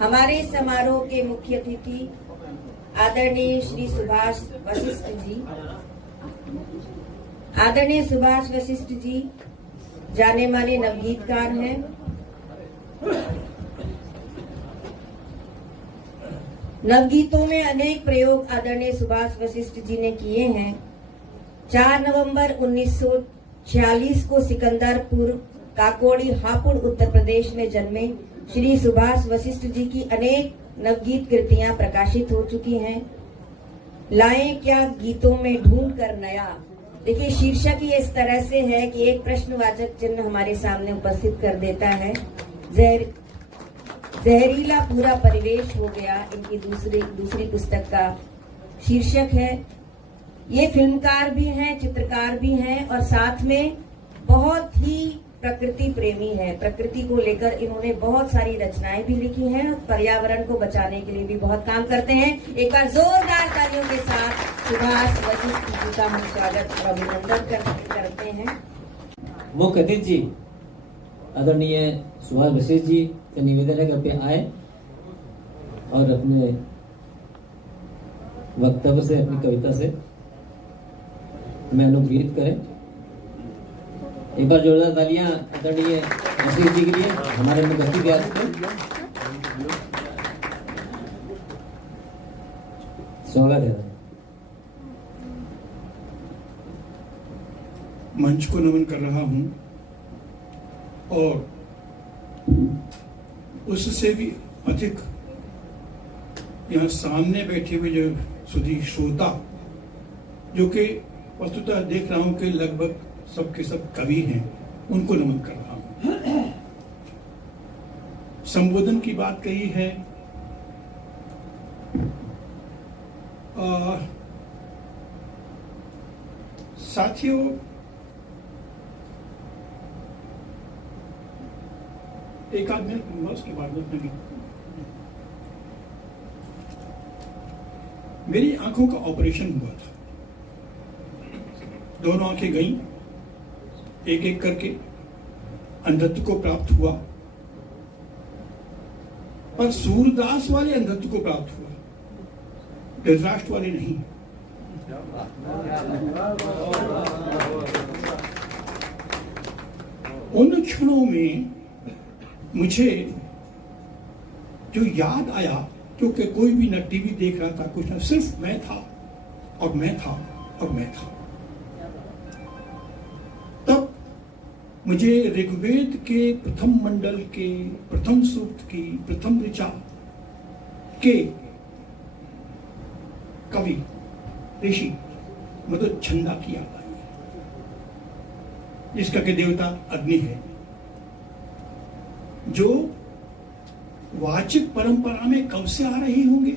हमारे समारोह के मुख्य अतिथि आदरणीय श्री सुभाष वशिष्ठ जी, आदरणीय सुभाष वशिष्ठ जी जाने माने नवगीतकार हैं। नवगीतों में अनेक प्रयोग आदरणीय सुभाष वशिष्ठ जी ने किए हैं। 4 नवंबर 1946 को सिकंदरपुर काकोड़ी हापुड़ उत्तर प्रदेश में जन्मे श्री सुभाष वशिष्ठ जी की अनेक नवगीत कृतियां प्रकाशित हो चुकी हैं। लाएं क्या गीतों में ढूंढ कर नया। देखिए, शीर्षक ही इस तरह से है कि एक प्रश्नवाचक चिन्ह हमारे सामने उपस्थित कर देता है। जहरीला पूरा परिवेश हो गया इनकी दूसरी पुस्तक का शीर्षक है। ये फिल्मकार भी हैं, चित्रकार भी हैं और साथ में बहुत ही प्रकृति प्रेमी है। प्रकृति को लेकर इन्होंने बहुत सारी रचनाएं भी लिखी हैं। पर्यावरण को बचाने के लिए भी बहुत काम करते हैं। एक बार जोरदार तालियों के साथ सुभाष वशिष्ठ जी का हम स्वागत और अभिनंदन करते हैं। मुख्य अतिथि आदरणीय सुभाष वशिष्ठ जी का निवेदन है कि आप आए और अपने वक्तव्य से, अपनी कविता से हमें अनुप्रेरित करें। एक बार जोरदार तालियां आदरणीय वशिष्ठ जी के लिए, हमारे में गति दिया स्वागत है। मंच को नमन कर रहा हूं और उससे भी अधिक यहाँ सामने बैठे हुए जो सुधी श्रोता, जो कि वस्तुतः देख रहा हूं कि लगभग सबके सब कवि हैं, उनको नमन कर रहा हूं। संबोधन की बात कही है। साथियों, एक आदमी उसके बाद में मेरी आंखों का ऑपरेशन हुआ था। दोनों आंखें गईं, एक एक करके अंधत्व को प्राप्त हुआ, पर सूरदास वाले अंधत्व को प्राप्त हुआ, धृतराष्ट्र वाले नहीं। उन क्षणों में मुझे जो याद आया, क्योंकि कोई भी न टीवी देख रहा था, कुछ न, सिर्फ मैं था और मैं था और मैं था। तब मुझे ऋग्वेद के प्रथम मंडल के प्रथम सूक्त की प्रथम ऋचा के कवि ऋषि मतलब छंदा की याद आई, जिसका के देवता अग्नि है, जो वाचिक परंपरा में कब से आ रही होंगे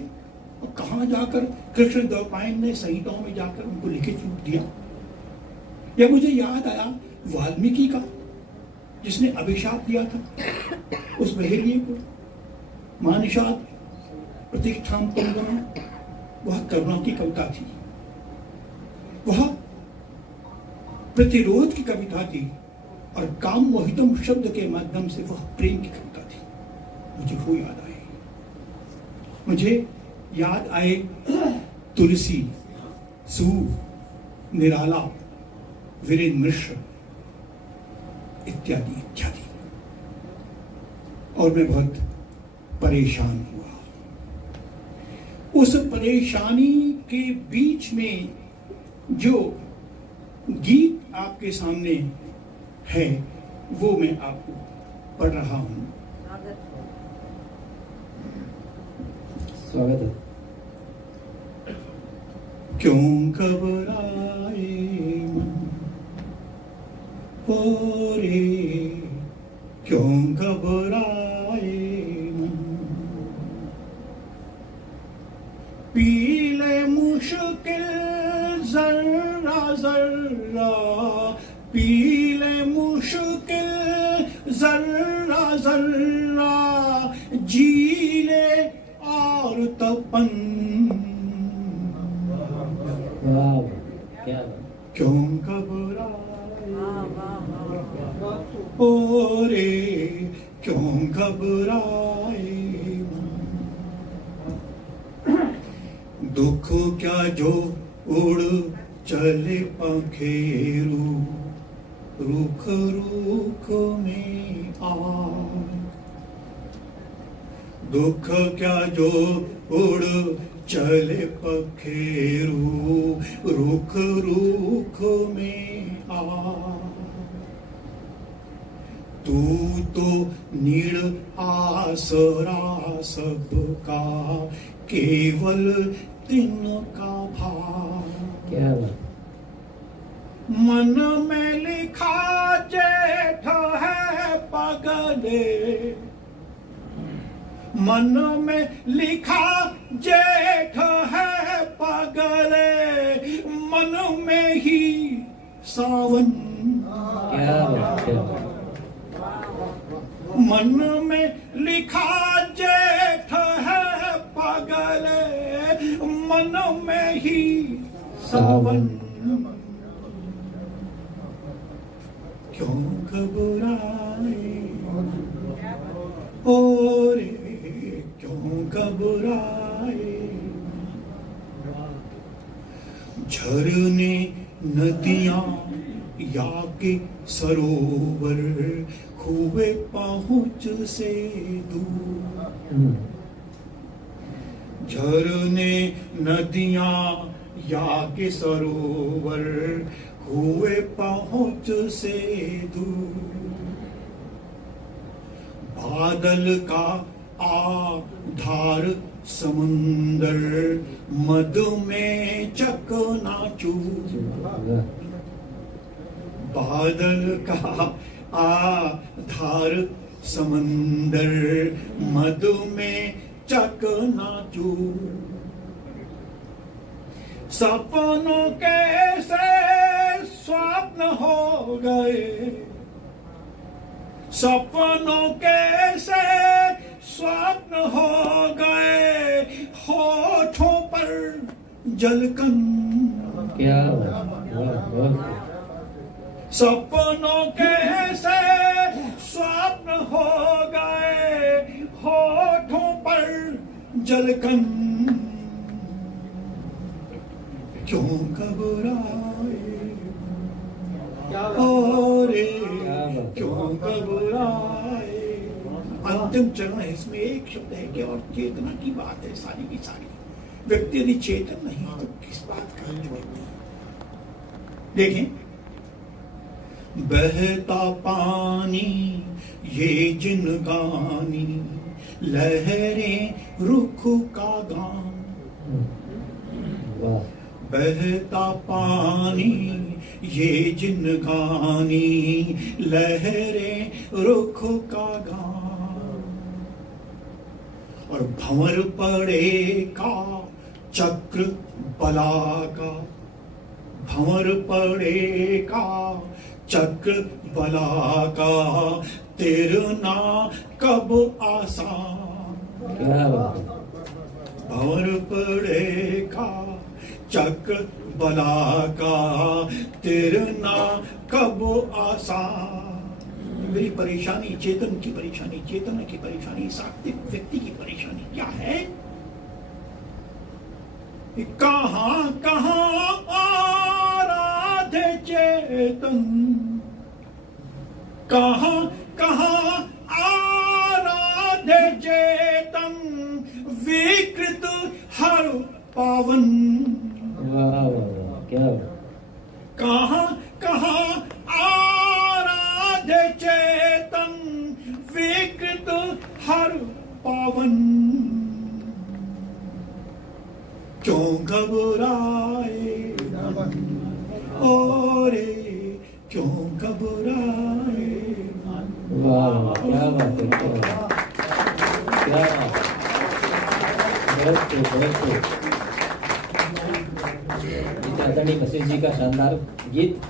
और कहां जाकर कृष्ण द्वैपायन ने संहिताओं में जाकर उनको लिखित रूप दिया। या मुझे याद आया वाल्मीकि का, जिसने अभिशाप दिया था उस बहेलिये को, मानिषाद प्रतिष्ठाम तुंगम, वह करुणा की कविता थी, वह प्रतिरोध की कविता थी और काम मोहितम शब्द के माध्यम से वह प्रेम की कविता थी। मुझे वो याद आए। मुझे याद आए तुलसी, सूर, निराला, वीरेंद्र मिश्र इत्यादि इत्यादि, और मैं बहुत परेशान हुआ। उस परेशानी के बीच में जो गीत आपके सामने है वो मैं आपको पढ़ रहा हूं। स्वागत है। क्यों घबराए मन हो रे, क्यों घबराए मन, पी ले मुश्किल जर्रा जर्रा, पी ले मुश्किल जर्रा जर्रा, जी ले और तपन, क्या क्यों घबराए ओ रे, क्यों घबराए मन। दुख क्या जो उड़ चले पंखेरू, रुख रुख में आ। दुख क्या जो उड़ चले पखेरू, रुख रुख में आ। तू तो नीड़ आसरा सबका, केवल तिनका भार। क्या बात। मन में लिखा जेठ है पगले, मन में लिखा जेठ है पगले, मन में ही सावन। क्या बात, क्या बात। मन में लिखा जेठ है पगले, मन में ही सावन। क्यों घबराए ओ रे, क्यों घबराए। झरने नदियां या के सरोवर, खुए पहुंच से दूर। झरने नदियां या के सरोवर, हुए पहुंच से दूर। बादल का आधार समुंदर, मद में चकनाचूर। बादल का आधार समंदर, मद में चकनाचूर। सपनों कैसे स्वप्न हो गए, सपनों कैसे स्वप्न हो गए, होठों पर जलकन। क्या बात, वाह, वाह। सपनों कैसे स्वप्न हो गए, होठों पर जलकन। क्यों घबराए और क्यों घबराए। अंतिम चरण है, इसमें एक शब्द है कि और चेतना की बात है सारी की सारी। व्यक्ति यदि चेतन नहीं तो किस बात का जरूरत नहीं। देखें, बहता पानी ये जिनगानी, लहरें रुख का गान। वाह। बहता पानी ये जिनगानी, लहरें रुख का गान। और भंवर पड़े का चक्र बला का, भंवर पड़े का चक्र बला का, तेरना कब आसान। क्या बात। भंवर पड़े का चक्र बला का, तेरना कब आसान। मेरी परेशानी चेतन की परेशानी, चेतन की परेशानी, सात्विक व्यक्ति की परेशानी क्या है? कहां कहां आराध्य चेतन, कहां कहां आराध्य चेतन, विकृत हर पावन। वाह वाह, क्या। कहां कहां आराध्य चेतन, विकृत हर पावन। क्यों घबराए और क्यों घबराए। वाह, क्या बात है, क्या बात। बहुत आदरणीय वशिष्ठ जी का शानदार गीत।